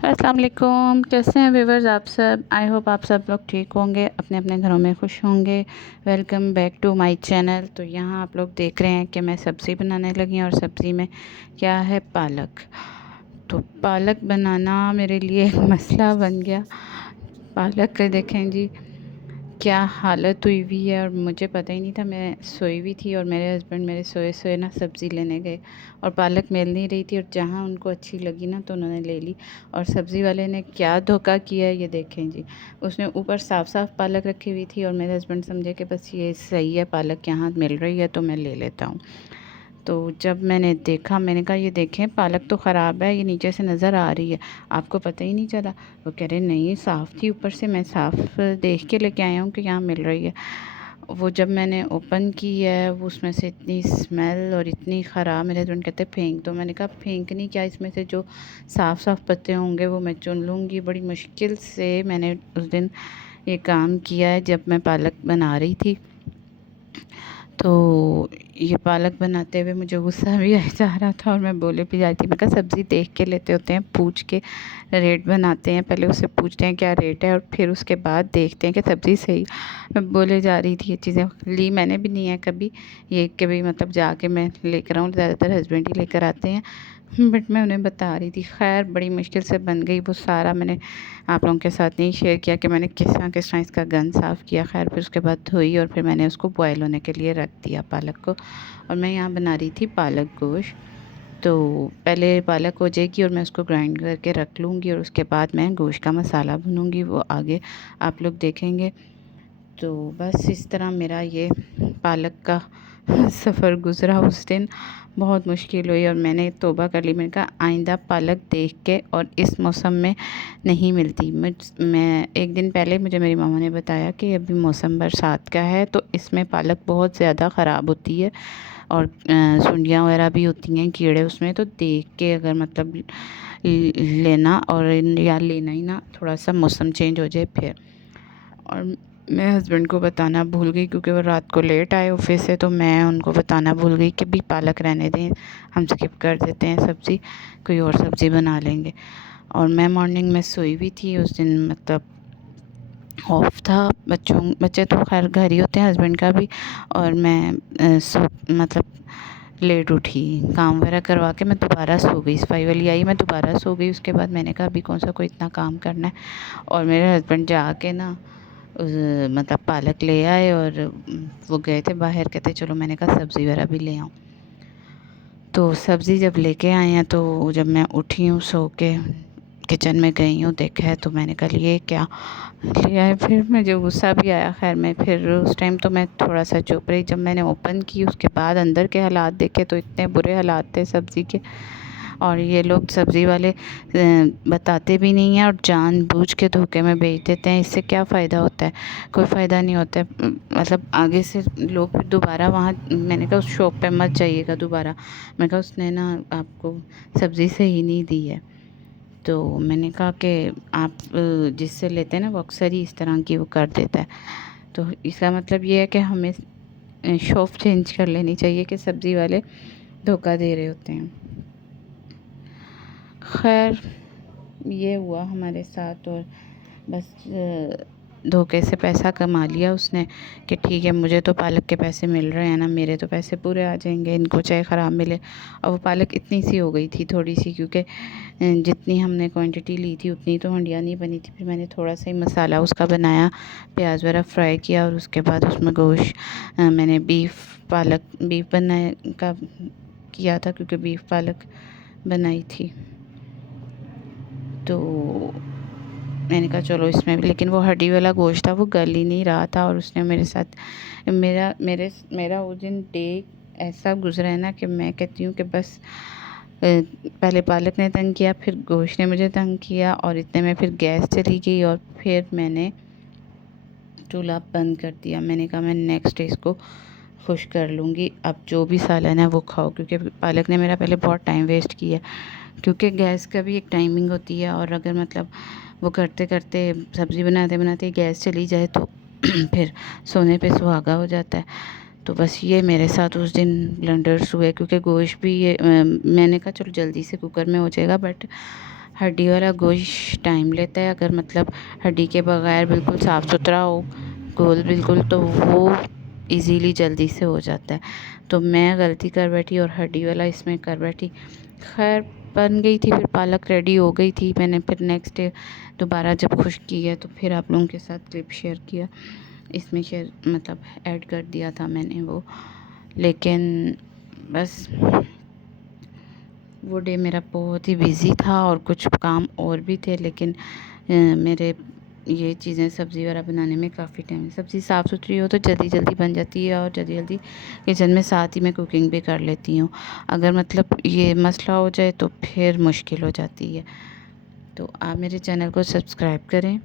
अस्सलाम वालेकुम, कैसे हैं व्यूवर्स आप सब। आई होप आप सब लोग ठीक होंगे, अपने अपने घरों में खुश होंगे। Welcome back to my channel. तो यहाँ आप लोग देख रहे हैं कि मैं सब्ज़ी बनाने लगी हूँ और सब्ज़ी में क्या है, पालक। तो पालक बनाना मेरे लिए एक मसला बन गया। पालक का देखें जी क्या हालत हुई हुई है, और मुझे पता ही नहीं था। मैं सोई हुई थी और मेरे हस्बैंड मेरे सोए सोए ना सब्ज़ी लेने गए, और पालक मिल नहीं रही थी, और जहाँ उनको अच्छी लगी ना तो उन्होंने ले ली। और सब्ज़ी वाले ने क्या धोखा किया है ये देखें जी। उसने ऊपर साफ साफ पालक रखी हुई थी, और मेरे हस्बैंड समझे कि बस ये सही है, पालक यहाँ मिल रही है तो मैं ले लेता हूँ। तो जब मैंने देखा, मैंने कहा ये देखें पालक तो ख़राब है, ये नीचे से नज़र आ रही है, आपको पता ही नहीं चला। वो कह रहे नहीं साफ़ थी, ऊपर से मैं साफ़ देख के लेके आया हूँ कि यहाँ मिल रही है। वो जब मैंने ओपन की है, वो उसमें से इतनी स्मेल और इतनी ख़राब। मेरे हस्बैंड कहते फेंक दो, मैंने कहा फेंकनी क्या, इसमें से जो साफ़ साफ़ पत्ते होंगे वो मैं चुन लूँगी। बड़ी मुश्किल से मैंने उस दिन ये काम किया है जब मैं पालक बना रही थी। तो ये पालक बनाते हुए मुझे गुस्सा भी आ जा रहा था, और मैं बोले भी जाती। मैं कहा सब्ज़ी देख के लेते होते हैं, पूछ के रेट बनाते हैं, पहले उससे पूछते हैं क्या रेट है और फिर उसके बाद देखते हैं कि सब्ज़ी सही। मैं बोले जा रही थी, ये चीज़ें ली मैंने भी नहीं है कभी, ये कभी मतलब जाके मैं लेकर आऊँ, ज़्यादातर हस्बैंड ही लेकर आते हैं। बट मैं उन्हें बता रही थी। खैर बड़ी मुश्किल से बन गई वो। सारा मैंने आप लोगों के साथ नहीं शेयर किया कि मैंने किस तरह इसका गन साफ़ किया। खैर फिर उसके बाद धोई और फिर मैंने उसको बॉयल होने के लिए रख दिया पालक को। और मैं यहाँ बना रही थी पालक गोश्त। तो पहले पालक हो जाएगी और मैं उसको ग्राइंड करके रख लूँगी, और उसके बाद मैं गोश्त का मसाला भूनूँगी, वो आगे आप लोग देखेंगे। तो बस इस तरह मेरा ये पालक का सफ़र गुज़रा उस दिन। बहुत मुश्किल हुई और मैंने तौबा कर ली। मैंने कहा आइंदा पालक देख के, और इस मौसम में नहीं मिलती। मैं एक दिन पहले मुझे मेरी मामा ने बताया कि अभी मौसम बरसात का है, तो इसमें पालक बहुत ज़्यादा ख़राब होती है, और सुंडियाँ वगैरह भी होती हैं, कीड़े उसमें। तो देख के अगर मतलब लेना, और या लेना ही ना, थोड़ा सा मौसम चेंज हो जाए फिर। और मैं हस्बैंड को बताना भूल गई, क्योंकि वो रात को लेट आए ऑफिस से, तो मैं उनको बताना भूल गई कि भी पालक रहने दें, हम स्किप कर देते हैं सब्ज़ी, कोई और सब्ज़ी बना लेंगे। और मैं मॉर्निंग में सोई हुई थी उस दिन, मतलब ऑफ था। बच्चे तो खैर घर ही होते हैं, हस्बैंड का भी। और मैं मतलब लेट उठी, काम वगैरह करवा के मैं दोबारा सो गई। सफाई वाली आई, मैं दोबारा सो गई। उसके बाद मैंने कहा अभी कौन सा कोई इतना काम करना है। और मेरे हस्बैंड जाके ना मतलब पालक ले आए, और वो गए थे बाहर, कहते चलो। मैंने कहा सब्ज़ी वगैरह भी ले आऊँ। तो सब्ज़ी जब लेके आए हैं, तो जब मैं उठी हूँ सो के, किचन में गई हूँ, देखा है तो मैंने कहा ये क्या लिया है। फिर मुझे गुस्सा भी आया। खैर मैं फिर उस टाइम तो मैं थोड़ा सा चुप रही। जब मैंने ओपन की उसके बाद अंदर के हालात देखे, तो इतने बुरे हालात थे सब्ज़ी के। और ये लोग सब्ज़ी वाले बताते भी नहीं हैं, और जानबूझ के धोखे में बेच देते हैं। इससे क्या फ़ायदा होता है? कोई फ़ायदा नहीं होता है। मतलब आगे से लोग फिर दोबारा वहाँ, मैंने कहा उस शॉप पे मत जाइएगा दोबारा। मैंने कहा उसने ना आपको सब्ज़ी सही नहीं दी है। तो मैंने कहा कि आप जिससे लेते हैं ना, वो अक्सर ही इस तरह की वो कर देता है। तो इसका मतलब ये है कि हमें शॉप चेंज कर लेनी चाहिए, कि सब्ज़ी वाले धोखा दे रहे होते हैं। खैर ये हुआ हमारे साथ, और बस धोखे से पैसा कमा लिया उसने, कि ठीक है मुझे तो पालक के पैसे मिल रहे हैं ना, मेरे तो पैसे पूरे आ जाएंगे, इनको चाहे ख़राब मिले। और वो पालक इतनी सी हो गई थी, थोड़ी सी, क्योंकि जितनी हमने क्वांटिटी ली थी उतनी तो हंडिया नहीं बनी थी। फिर मैंने थोड़ा सा ही मसाला उसका बनाया, प्याज वगैरह फ्राई किया, और उसके बाद उसमें गोश्त मैंने बीफ बनाया का किया था, क्योंकि बीफ पालक बनाई थी। तो मैंने कहा चलो इसमें भी, लेकिन वो हड्डी वाला गोश्त था, वो गल ही नहीं रहा था। और उसने मेरे साथ मेरा उस दिन डे ऐसा गुजरा है ना, कि मैं कहती हूँ कि बस पहले पालक ने तंग किया, फिर गोश्त ने मुझे तंग किया, और इतने में फिर गैस चली गई, और फिर मैंने चूल्हा बंद कर दिया। मैंने कहा मैं नेक्स्ट डे इसको खुश कर लूँगी, अब जो भी सालन है वो खाओ, क्योंकि पालक ने मेरा पहले बहुत टाइम वेस्ट किया। क्योंकि गैस का भी एक टाइमिंग होती है, और अगर मतलब वो करते करते सब्ज़ी बनाते बनाते गैस चली जाए तो फिर सोने पे सुहागा हो जाता है। तो बस ये मेरे साथ उस दिन ब्लंडर्स हुए, क्योंकि गोश्त भी ये मैंने कहा चलो जल्दी से कुकर में हो जाएगा, बट हड्डी वाला गोश्त टाइम लेता है, अगर मतलब हड्डी के बगैर बिल्कुल साफ़ सुथरा हो गोल बिल्कुल, तो वो इजीली जल्दी से हो जाता है। तो मैं गलती कर बैठी और हड्डी वाला इसमें कर बैठी। खैर बन गई थी, फिर पालक रेडी हो गई थी। मैंने फिर नेक्स्ट डे दोबारा जब खुश्क की है तो फिर आप लोगों के साथ क्लिप शेयर किया, इसमें शेयर मतलब ऐड कर दिया था मैंने वो। लेकिन बस वो डे मेरा बहुत ही बिज़ी था और कुछ काम और भी थे, लेकिन मेरे ये चीज़ें सब्ज़ी वगैरह बनाने में काफ़ी टाइम, सब्ज़ी साफ़ सुथरी हो तो जल्दी जल्दी बन जाती है और जल्दी जल्दी किचन में साथ ही मैं कुकिंग भी कर लेती हूँ। अगर मतलब ये मसला हो जाए तो फिर मुश्किल हो जाती है। तो आप मेरे चैनल को सब्सक्राइब करें।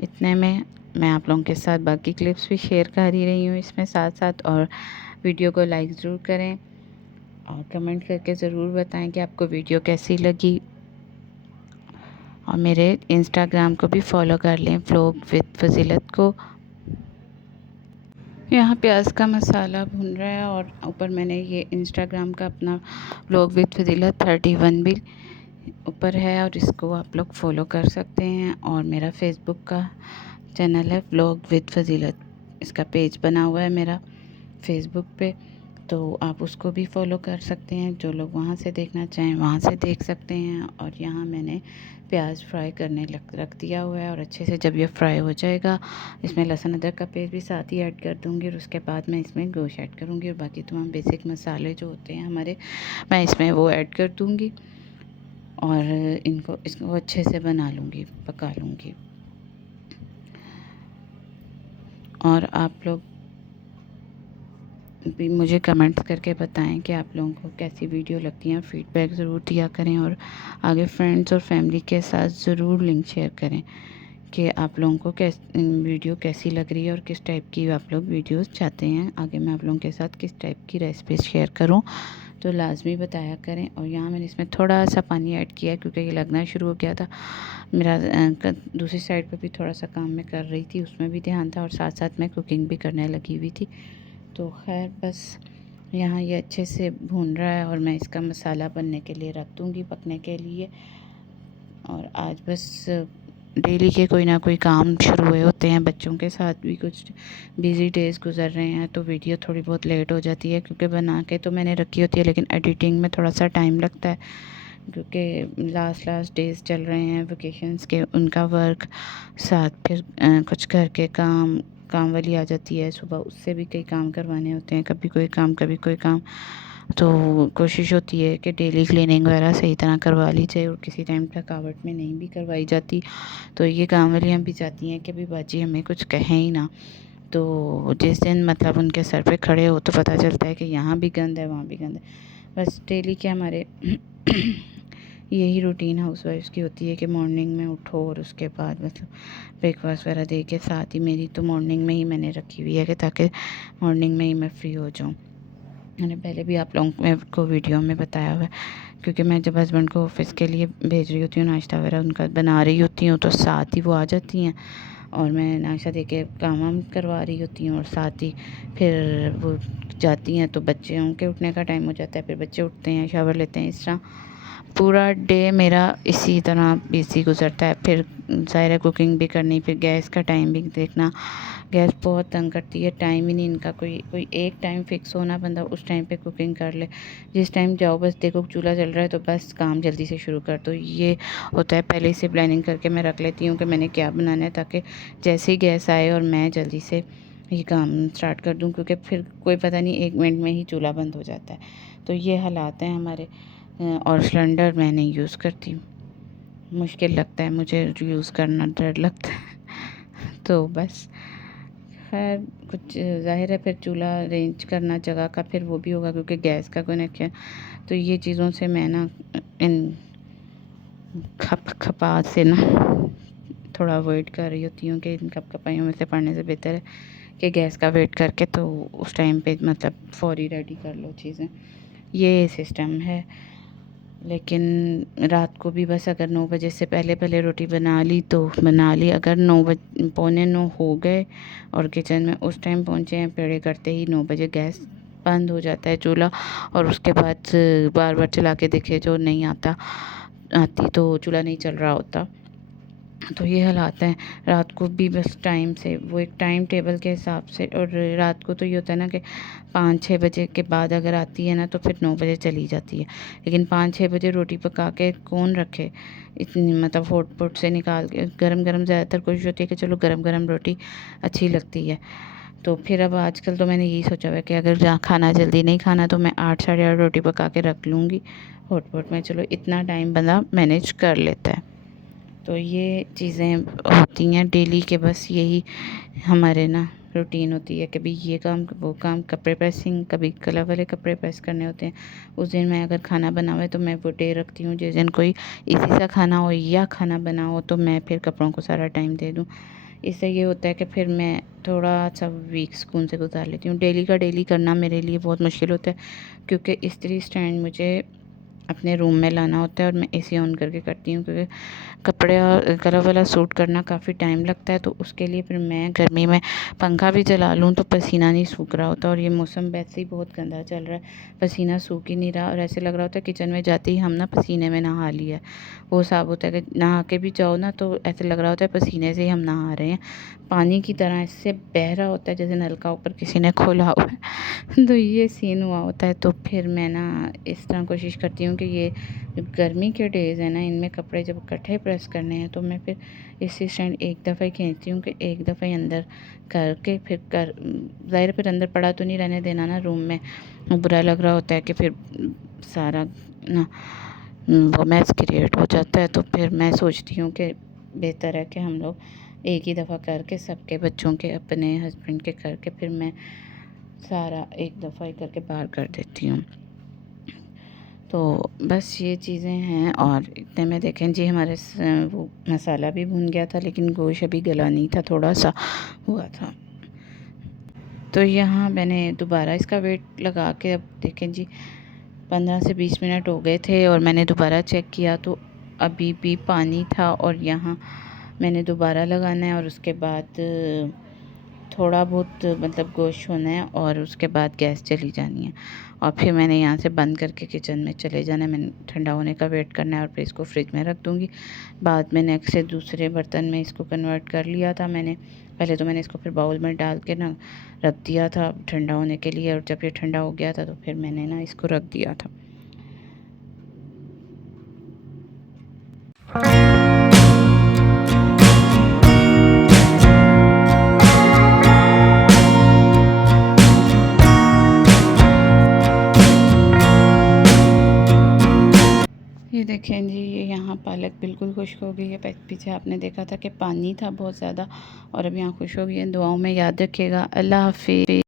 इतने में मैं आप लोगों के साथ बाकी क्लिप्स भी शेयर कर ही रही हूँ इसमें साथ साथ, और वीडियो को लाइक ज़रूर करें और कमेंट करके ज़रूर बताएं कि आपको वीडियो कैसी लगी। और मेरे इंस्टाग्राम को भी फॉलो कर लें, व्लॉग विद फजीलत को। यहाँ प्याज का मसाला भून रहा है और ऊपर मैंने ये इंस्टाग्राम का अपना व्लॉग विद फजीलत 31 भी ऊपर है, और इसको आप लोग फॉलो कर सकते हैं। और मेरा फेसबुक का चैनल है व्लॉग विद फजीलत, इसका पेज बना हुआ है मेरा फेसबुक पे, तो आप उसको भी फॉलो कर सकते हैं। जो लोग वहाँ से देखना चाहें वहाँ से देख सकते हैं। और यहाँ मैंने प्याज फ्राई करने रख दिया हुआ है, और अच्छे से जब ये फ्राई हो जाएगा इसमें लहसुन अदरक का पेस्ट भी साथ ही ऐड कर दूँगी, और उसके बाद मैं इसमें गोश्त ऐड करूँगी और बाकी तमाम बेसिक मसाले जो होते हैं हमारे, मैं इसमें वो ऐड कर दूँगी और इसको अच्छे से बना लूँगी, पका लूँगी। और आप लोग भी मुझे कमेंट्स करके बताएं कि आप लोगों को कैसी वीडियो लगती है, और फीडबैक ज़रूर दिया करें, और आगे फ्रेंड्स और फैमिली के साथ ज़रूर लिंक शेयर करें कि आप लोगों को वीडियो कैसी लग रही है और किस टाइप की आप लोग वीडियोस चाहते हैं आगे मैं आप लोगों के साथ किस टाइप की रेसिपीज शेयर करूं, तो लाजमी बताया करें। और यहाँ मैंने इसमें थोड़ा सा पानी ऐड किया क्योंकि ये लगना शुरू हो गया था मेरा। दूसरी साइड पर भी थोड़ा सा काम मैं कर रही थी, उसमें भी ध्यान था, और साथ साथ मैं कुकिंग भी करने लगी हुई थी। तो खैर बस यहाँ ये अच्छे से भून रहा है और मैं इसका मसाला बनने के लिए रख दूँगी पकने के लिए। और आज बस डेली के कोई ना कोई काम शुरू हुए होते हैं, बच्चों के साथ भी कुछ बिज़ी डेज़ गुजर रहे हैं, तो वीडियो थोड़ी बहुत लेट हो जाती है क्योंकि बना के तो मैंने रखी होती है, लेकिन एडिटिंग में थोड़ा सा टाइम लगता है क्योंकि लास्ट डेज़ चल रहे हैं वेकेशंस के, उनका वर्क साथ, फिर कुछ घर के काम वाली आ जाती है सुबह, उससे भी कई काम करवाने होते हैं, कभी कोई काम कभी कोई काम। तो कोशिश होती है कि डेली क्लीनिंग वगैरह सही तरह करवा ली जाए, और किसी टाइम थकावट में नहीं भी करवाई जाती तो ये काम वालियाँ भी चाहती हैं कि भाई बाजी हमें कुछ कहें ही ना। तो जिस दिन मतलब उनके सर पे खड़े हो तो पता चलता है कि यहाँ भी गंद है वहाँ भी गंद है। बस डेली के हमारे यही रूटीन हाउसवाइफ्स की होती है कि मॉर्निंग में उठो और उसके बाद मतलब ब्रेकफास्ट वगैरह दे के, साथ ही मेरी तो मॉर्निंग में ही मैंने रखी हुई है कि ताकि मॉर्निंग में ही मैं फ्री हो जाऊँ। मैंने पहले भी आप लोगों को वीडियो में बताया हुआ है, क्योंकि मैं जब हस्बैंड को ऑफ़िस के लिए भेज रही होती हूँ, नाश्ता वगैरह उनका बना रही होती हूँ, तो साथ ही वो आ जाती हैं और मैं नाश्ता दे के काम वाम करवा रही होती हूँ, और साथ ही फिर वो जाती हैं तो बच्चों के उठने का टाइम हो जाता है, फिर बच्चे उठते हैं, शावर लेते हैं, इस तरह पूरा डे मेरा इसी तरह बिज़ी गुजरता है। फिर ज़ाहिर है कुकिंग भी करनी, फिर गैस का टाइम भी देखना, गैस बहुत तंग करती है, टाइम ही नहीं इनका कोई एक टाइम फ़िक्स होना, बंदा उस टाइम पे कुकिंग कर ले। जिस टाइम जाओ बस देखो चूल्हा जल रहा है तो बस काम जल्दी से शुरू कर दो, ये होता है। पहले से प्लानिंग करके मैं रख लेती हूँ कि मैंने क्या बनाना है, ताकि जैसे ही गैस आए और मैं जल्दी से ये काम स्टार्ट कर दूँ, क्योंकि फिर कोई पता नहीं 1 मिनट में ही चूल्हा बंद हो जाता है। तो ये हालात हैं हमारे। और सिलेंडर मैं नहीं यूज़ करती, मुश्किल लगता है मुझे यूज़ करना, डर लगता है। तो बस खैर कुछ ज़ाहिर है फिर चूल्हा अरेंज करना जगह का, फिर वो भी होगा क्योंकि गैस का कनेक्शन। तो ये चीज़ों से मैं ना इन खपा से ना थोड़ा अवॉइड कर रही होती हूँ कि इन खपाइयों में से पढ़ने से बेहतर है कि गैस का वेट करके तो उस टाइम पे मतलब फ़ौरी रेडी कर लो चीज़ें, ये सिस्टम है। लेकिन रात को भी बस अगर 9 बजे से पहले पहले रोटी बना ली तो बना ली, अगर 9 पौने 9 हो गए और किचन में उस टाइम पहुँचे हैं, पेड़े करते ही 9 बजे गैस बंद हो जाता है चूल्हा, और उसके बाद बार बार चला के देखे जो नहीं आता। आती तो चूल्हा नहीं चल रहा होता। तो ये हालात हैं। रात को भी बस टाइम से, वो एक टाइम टेबल के हिसाब से, और रात को तो ये होता है ना कि 5-6 बजे के बाद अगर आती है ना तो फिर 9 बजे चली जाती है। लेकिन 5-6 बजे रोटी पका के कौन रखे इतनी, मतलब हॉट पॉट से निकाल के गरम गरम। ज़्यादातर कोशिश होती है कि चलो गरम गरम रोटी अच्छी लगती है। तो फिर अब आजकल तो मैंने यही सोचा हुआ है कि अगर जहाँ खाना जल्दी नहीं खाना तो मैं 8 साढ़े 8 रोटी पका के रख लूँगी हॉट पॉट में। चलो इतना टाइम बंदा मैनेज कर लेता है। तो ये चीज़ें होती हैं डेली के, बस यही हमारे ना रूटीन होती है। कभी ये काम, वो काम, कपड़े प्रेसिंग, कभी कलर वाले कपड़े प्रेस करने होते हैं। उस दिन मैं अगर खाना बना हुआ है तो मैं वो डे रखती हूँ। जिस दिन कोई इसी सा खाना हो या खाना बना हो तो मैं फिर कपड़ों को सारा टाइम दे दूँ। इससे ये होता है कि फिर मैं थोड़ा सा वीक सुकून से गुजार लेती हूँ। डेली का डेली करना मेरे लिए बहुत मुश्किल होता है, क्योंकि इस्त्री स्टैंड मुझे अपने रूम में लाना होता है और मैं एसी ऑन करके करती हूँ, क्योंकि कपड़े और कलर वाला सूट करना काफ़ी टाइम लगता है। तो उसके लिए फिर मैं गर्मी में पंखा भी चला लूँ तो पसीना नहीं सूख रहा होता। और ये मौसम वैसे ही बहुत गंदा चल रहा है, पसीना सूख ही नहीं रहा, और ऐसे लग रहा होता है किचन में जाते ही हम ना पसीने में नहा लिया। वो हिसाब होता है कि नहा के भी जाओ ना तो ऐसे लग रहा होता है पसीने से ही हम नहा रहे हैं, पानी की तरह इससे बह रहा होता है जैसे नलका ऊपर किसी ने खोला हुआ है। तो ये सीन हुआ होता है। तो फिर मैं ना इस तरह कोशिश करती हूँ कि ये गर्मी के डेज़ है ना, इनमें कपड़े जब इकट्ठे प्रेस करने हैं तो मैं फिर इसी स्टैंड एक दफ़ा ही खींचती हूँ कि एक दफ़ा ही अंदर करके फिर कर, ज़ाहिर फिर अंदर पड़ा तो नहीं रहने देना ना रूम में, बुरा लग रहा होता है कि फिर सारा ना वो मैस क्रिएट हो जाता है। तो फिर मैं सोचती हूँ कि बेहतर है कि हम लोग एक ही दफ़ा करके, सबके बच्चों के, अपने हस्बैंड के करके, फिर मैं सारा एक दफ़ा ही करके बाहर कर देती हूँ। तो बस ये चीज़ें हैं। और इतने में देखें जी हमारे वो मसाला भी भुन गया था, लेकिन गोश्त अभी गला नहीं था, थोड़ा सा हुआ था। तो यहाँ मैंने दोबारा इसका वेट लगा के, अब देखें जी 15 से 20 मिनट हो गए थे और मैंने दोबारा चेक किया तो अभी भी पानी था। और यहाँ मैंने दोबारा लगाना है और उसके बाद थोड़ा बहुत मतलब गोश्त होना है और उसके बाद गैस चली जानी है। और फिर मैंने यहाँ से बंद करके किचन में चले जाना है। मैंने ठंडा होने का वेट करना है और फिर इसको फ्रिज में रख दूँगी। बाद में नेक्स्ट से दूसरे बर्तन में इसको कन्वर्ट कर लिया था मैंने। पहले तो मैंने इसको फिर बाउल में डाल के ना रख दिया था ठंडा होने के लिए, और जब ये ठंडा हो गया था तो फिर मैंने ना इसको रख दिया था। ये देखें जी, ये यहाँ पालक बिल्कुल खुश्क हो गई है। पीछे आपने देखा था कि पानी था बहुत ज़्यादा, और अब यहाँ खुश हो गई है। दुआओं में याद रखिएगा। अल्लाह हाफ़िज़।